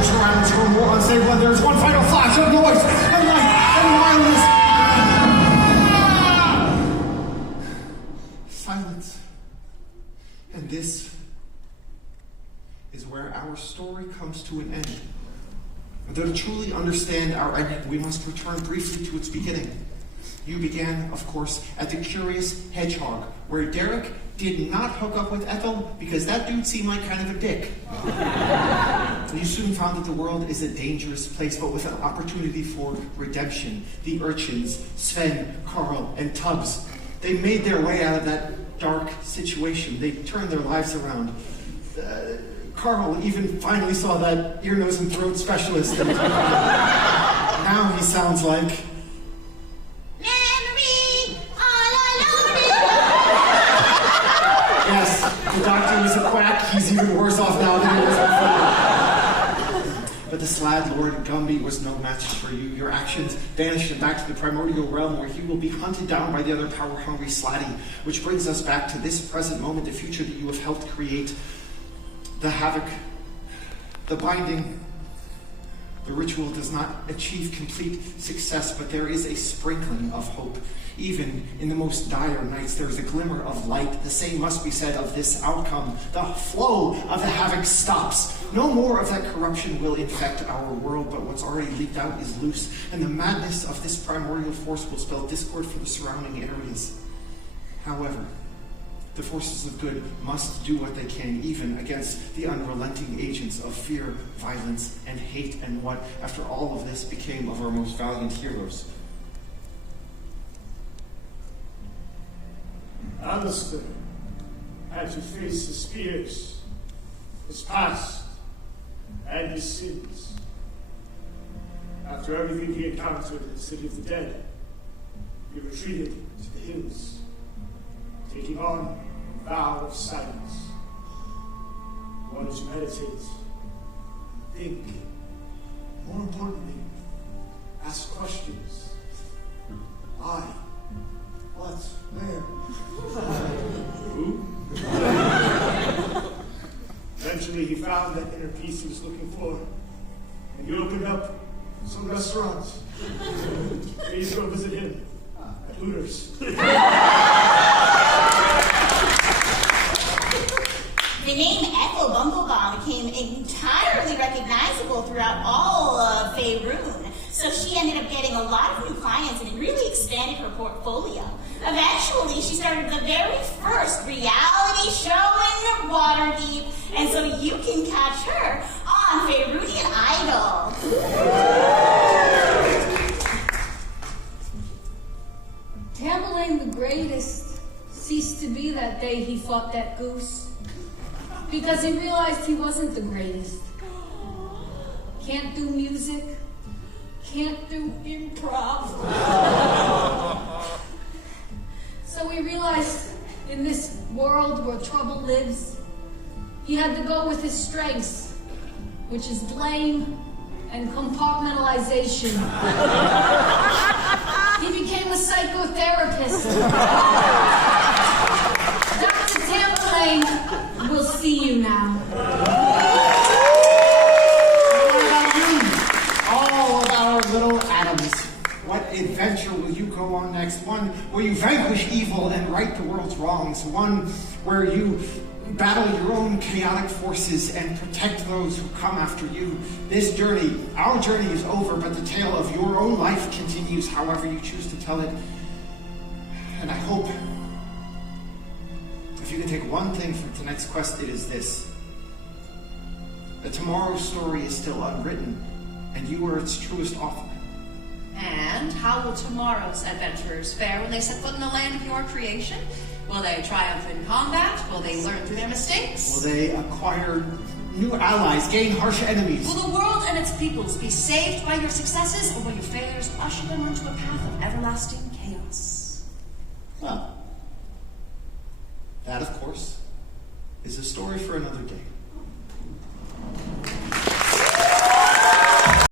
Your surroundings grow more unstable, and there is one final flash of noise, and light, and violence. Silence. And this is where our story comes to an end. Though to truly understand our ending, we must return briefly to its beginning. You began, of course, at the Curious Hedgehog, where Derek did not hook up with Ethel because that dude seemed like kind of a dick. You soon found that the world is a dangerous place, but with an opportunity for redemption. The urchins, Sven, Carl, and Tubbs, they made their way out of that dark situation. They turned their lives around. Carl even finally saw that ear, nose, and throat specialist. Now he sounds like... Yes, the doctor was a quack. He's even worse off now than he was before. But the Slad Lord Gumby was no match for you. Your actions banished him back to the primordial realm where he will be hunted down by the other power-hungry Sladdy, which brings us back to this present moment, the future that you have helped create. The havoc, the binding, the ritual does not achieve complete success, but there is a sprinkling of hope. Even in the most dire nights, there is a glimmer of light. The same must be said of this outcome. The flow of the havoc stops. No more of that corruption will infect our world, but what's already leaked out is loose, and the madness of this primordial force will spell discord for the surrounding areas. However, the forces of good must do what they can, even against the unrelenting agents of fear, violence, and hate, and what, after all of this, became of our most valiant heroes. Alistair had to face his fears, his past, and his sins. After everything he encountered in the City of the Dead, he retreated to the hills, taking on a vow of silence. He wanted to meditate, think, more importantly, ask questions. Why? What? Where? Who? Eventually he found that inner peace he was looking for, and he opened up some restaurants. Please go visit him at Hooters. The name Ethel Bumblebaum became entirely recognizable throughout all of Faerun, so she ended up getting a lot of new clients, and it really expanded her portfolio. Eventually, she started the very first reality show in Waterdeep, and so you can catch her on Faerunian Idol. Tamburlaine the Greatest ceased to be that day he fought that goose, because he realized he wasn't the greatest. Can't do music, can't do improv. So he realized in this world where trouble lives, he had to go with his strengths, which is blame and compartmentalization. He became a psychotherapist. Dr. Tamburlaine will see you now. What about you? All of our little atoms. What adventure will you go on next? One where you vanquish evil and right the world's wrongs. One where you battle your own chaotic forces and protect those who come after you. This journey, our journey is over, but the tale of your own life continues however you choose to tell it. And I hope, if you can take one thing from tonight's quest, it is this: that tomorrow's story is still unwritten, and you are its truest author. And how will tomorrow's adventurers fare when they set foot in the land of your creation? Will they triumph in combat? Will they learn through their mistakes? Will they acquire new allies, gain harsh enemies? Will the world and its peoples be saved by your successes, or will your failures usher them onto a path of everlasting chaos? Well, that, of course, is a story for another day.